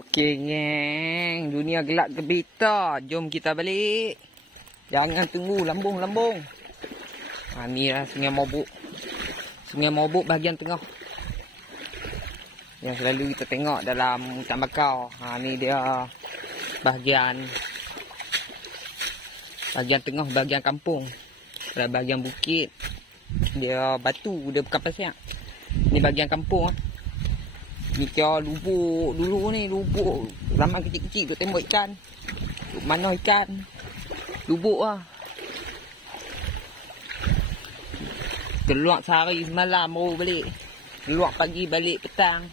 Okey geng, dunia gelap gembita. Jom kita balik. Jangan tunggu, lambung. Ni lah Sungai Mobuk. Sungai Mobuk bahagian tengah. Yang selalu kita tengok dalam hutan bakau. Ni dia bahagian tengah, bahagian kampung. Pada bahagian bukit dia batu, dia bukan pasir. Ni bahagian kampung. Ni kira lubuk dulu ni, lubuk zaman kecil-kecil duk tembak ikan. Duk mana ikan. Lubuk lah. Keluar sehari semalam baru balik. Keluar pagi balik petang.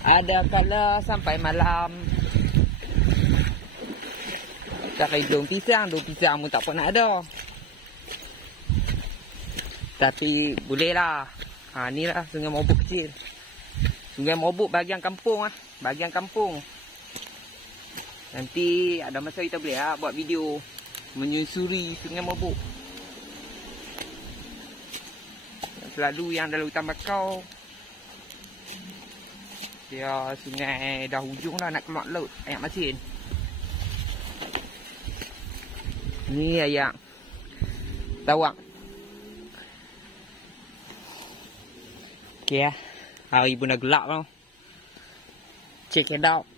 Ada kala sampai malam. Cari daun pisang pun tak pernah ada. Tapi boleh lah. Ni lah Sungai Mobuk kecil. Sungai Mobuk bahagian kampung lah. Bahagian kampung. Nanti ada masa kita boleh lah buat video menyusuri Sungai Mobuk. Selalu yang dalam hutan bakau, dia sungai dah hujung lah nak keluar laut. Ayak masin. Ni ayak tawak. Okay lah. Hari pun dah gelap tau. Check it out.